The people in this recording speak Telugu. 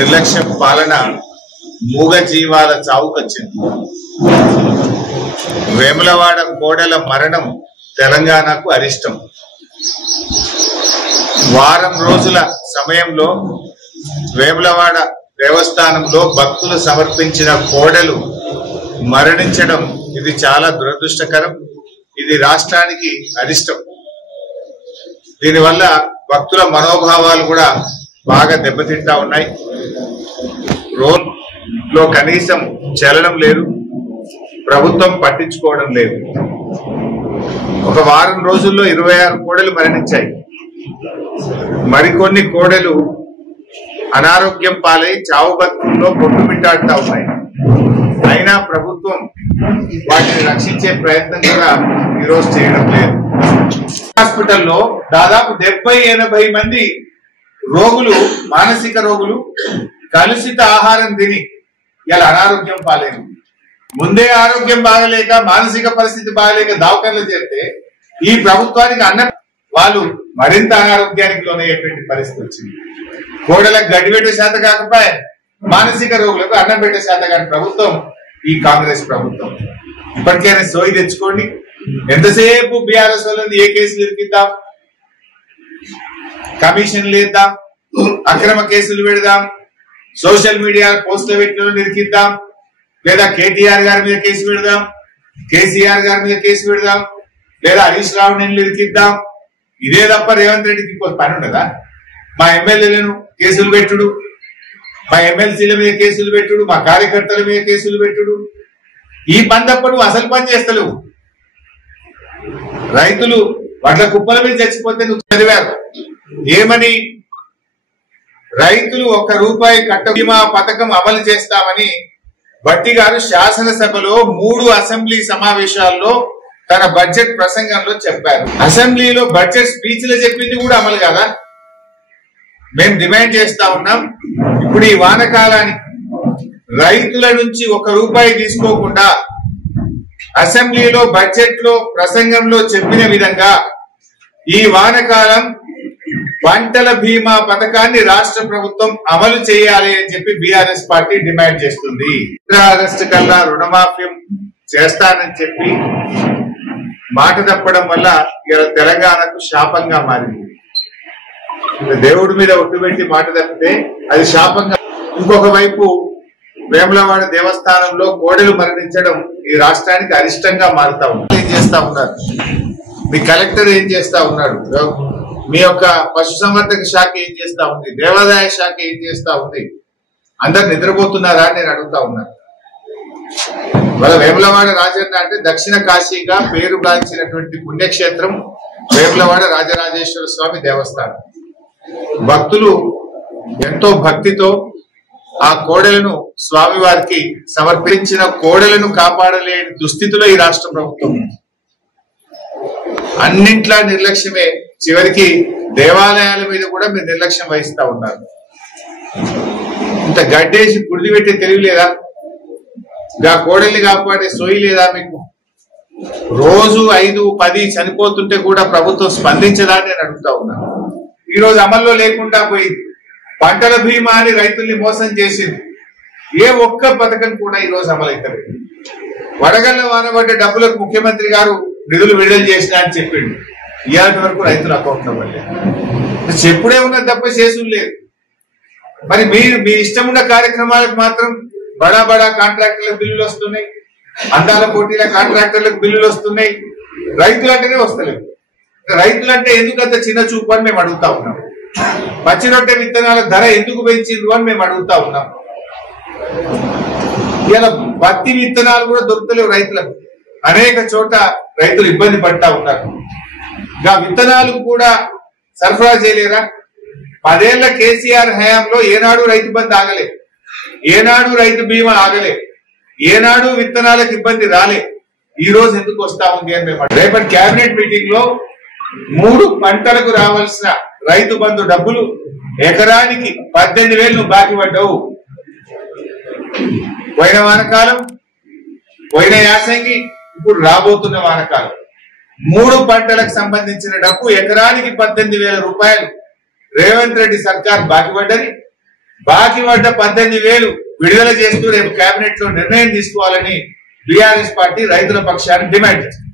నిర్లక్ష్య పాలన మూగ జీవాల చావుకొచ్చింది. వేములవాడ కోడెల మరణం తెలంగాణకు అరిష్టం. వారం రోజుల సమయంలో వేములవాడ దేవస్థానంలో భక్తులు సమర్పించిన కోడెలు మరణించడం ఇది చాలా దురదృష్టకరం. ఇది రాష్ట్రానికి అరిష్టం. దీనివల్ల భక్తుల మనోభావాలు కూడా బాగా దెబ్బతింటా ఉన్నాయి. రోడ్లో కనీసం చలనం లేదు, ప్రభుత్వం పట్టించుకోవడం లేదు. ఒక వారం రోజుల్లో 26 కోడెలు మరణించాయి. మరికొన్ని కోడెలు అనారోగ్యం పాలై చావు బతుకుల్లో కొట్టుమిట్టాడుతూ ఉన్నాయి. అయినా ప్రభుత్వం వాటిని రక్షించే ప్రయత్నం కూడా ఈరోజు చేయడం లేదు. హాస్పిటల్లో దాదాపు 70-80 మంది రోగులు, మానసిక రోగులు కలుషిత ఆహారం తిని ఇలా అనారోగ్యం పాలేదు. ముందే ఆరోగ్యం బాగలేక, మానసిక పరిస్థితి బాగలేక దవాఖానలు చేస్తే ఈ ప్రభుత్వానికి వాళ్ళు మరింత అనారోగ్యానికి లోనయ్యేటువంటి పరిస్థితి వచ్చింది. కోడలకు గడ్డి పెట్టే శాత కాకపోయే మానసిక రోగులకు అన్నం పెట్టే శాత కాని ప్రభుత్వం ఈ కాంగ్రెస్ ప్రభుత్వం. ఇప్పటికైనా సోయి తెచ్చుకోండి. ఎంతసేపు బీఆర్ఎస్ వాళ్ళని ఏ కేసులు ఇరికిద్దాం, కమిషన్లు ఇద్దాం, అక్రమ కేసులు పెడదాం, సోషల్ మీడియా పోస్టులు పెట్టిన ఇరికిద్దాం, లేదా కేటీఆర్ గారి మీద కేసు పెడదాం, కేసీఆర్ గారి మీద కేసు పెడదాం, లేదా హరీష్ రావు ఇరికిద్దాం. ఇదే తప్ప రేవంత్ రెడ్డికి ఇంకో పని ఉండదా? మా ఎమ్మెల్యేలను కేసులు పెట్టుడు, మా ఎమ్మెల్సీల మీద కేసులు పెట్టుడు, మా కార్యకర్తల మీద కేసులు పెట్టుడు. ఈ పని తప్ప నువ్వు అసలు పని చేస్తలేవు. రైతులు వడ్ల కుప్పల మీద చచ్చిపోతే నువ్వు చదివారు ఏమని? రైతులు ₹1 కట్ట బీమా పథకం అమలు చేస్తామని భట్టి గారు శాసనసభలో 3 అసెంబ్లీ సమావేశాల్లో తన బడ్జెట్ ప్రసంగంలో చెప్పారు. అసెంబ్లీలో బడ్జెట్ స్పీచ్ లో చెప్పింది కూడా అమలు కదా? మేము డిమాండ్ చేస్తా ఉన్నాం, ఇప్పుడు ఈ వానకాలానికి రైతుల నుంచి ₹1 తీసుకోకుండా అసెంబ్లీలో బడ్జెట్ లో ప్రసంగంలో చెప్పిన విధంగా ఈ వానకాలం పంటల బీమా పథకాన్ని రాష్ట్ర ప్రభుత్వం అమలు చేయాలి అని చెప్పి బీఆర్ఎస్ పార్టీ డిమాండ్ చేస్తుంది. ఆగస్టు కల్లా రుణమాఫీ చేస్తానని చెప్పి మాట తప్పడం వల్ల ఇలా తెలంగాణకు శాపంగా మారింది. దేవుడి మీద ఒట్టుబెట్టి మాట తప్పితే అది శాపంగా. ఇంకొక వైపు వేములవాడ దేవస్థానంలో కోడెలు మరణించడం ఈ రాష్ట్రానికి అరిష్టంగా మారుతా ఉంది. ఏం చేస్తా ఉన్నారు? మీ కలెక్టర్ ఏం చేస్తా ఉన్నాడు? మీ యొక్క పశుసంవర్ధక శాఖ ఏం చేస్తా ఉంది? దేవాదాయ శాఖ ఏం చేస్తా ఉంది? అందరు నిద్రపోతున్నారా అని నేను అడుగుతా ఉన్నాను. వాళ్ళ వేములవాడ రాజన్న అంటే దక్షిణ కాశీగా పేరుగాంచినటువంటి పుణ్యక్షేత్రం వేములవాడ రాజరాజేశ్వర స్వామి దేవస్థానం. భక్తులు ఎంతో భక్తితో ఆ కోడెలను స్వామివారికి సమర్పించిన కోడెలను కాపాడలేని దుస్థితిలో ఈ రాష్ట్ర ప్రభుత్వం. అన్నింట్లా నిర్లక్ష్యమే. చివరికి దేవాలయాల మీద కూడా మీరు నిర్లక్ష్యం వహిస్తా ఉన్నారు. ఇంత గడ్డేసి గుడిది పెట్టే తెలివి లేదా? ఆ కోడల్ని కాపాడే సోయి లేదా మీకు? రోజు 5-10 చనిపోతుంటే కూడా ప్రభుత్వం స్పందించదా అని నేను అడుగుతా ఉన్నాను. ఈ రోజు అమల్లో లేకుండా పోయింది. పంటల బీమా అని రైతుల్ని మోసం చేసింది. ఏ ఒక్క పథకం కూడా ఈ రోజు అమలైతలేదు. వడగళ్ళ వానబడ్డ డబ్బులకు ముఖ్యమంత్రి గారు నిధులు విడుదల చేసినా అని చెప్పిండు. ఇవాళ వరకు రైతుల అకౌంట్ లో పడలేదు. చెప్పుడే ఉన్నది తప్ప చేసులు లేదు. మరి మీ ఇష్టం ఉన్న కార్యక్రమాలకు మాత్రం బడా బడా కాంట్రాక్టర్లకు బిల్లులు వస్తున్నాయి, అందాల పోటీల కాంట్రాక్టర్లకు బిల్లులు వస్తున్నాయి. రైతులంటేనే వస్తలేవు. రైతులంటే ఎందుకంత చిన్న చూపు అని మేము అడుగుతా ఉన్నాం. పచ్చి రొట్టె విత్తనాల ధర ఎందుకు పెంచిండ్రు అని మేము అడుగుతా ఉన్నాం. ఇలా పత్తి విత్తనాలు కూడా దొరుకుతలేవు రైతులకు. అనేక చోట రైతులు ఇబ్బంది పడతా ఉన్నారు. ఇంకా విత్తనాలు కూడా సరఫరా చేయలేరా? 10 ఏళ్ల కేసీఆర్ హయాంలో ఏనాడు రైతు బంధు ఆగలే, ఏనాడు రైతు బీమా ఆగలే, ఏనాడు విత్తనాలకు ఇబ్బంది రాలే. ఈ రోజు ఎందుకు వస్తా ఉంది అని మేము రేపటి కేబినెట్ మీటింగ్ లో 3 పంటలకు రావాల్సిన రైతు బంధు డబ్బులు ఎకరానికి 18,000 నువ్వు బాకీ పడ్డావు. పోయిన వానకాలం, పోయిన యాసంగి, ఇప్పుడు రాబోతున్న వానకాలం 3 పంటలకు సంబంధించిన డబ్బు ఎకరానికి 18,000 రూపాయలు రేవంత్ రెడ్డి సర్కార్ బాకీ పడ్డది. బాకీ పడ్డ 18,000 విడుదల చేస్తూ రేపు కేబినెట్ లో నిర్ణయం తీసుకోవాలని బీఆర్ఎస్ పార్టీ రైతుల పక్షాన్ని డిమాండ్ చేస్తుంది.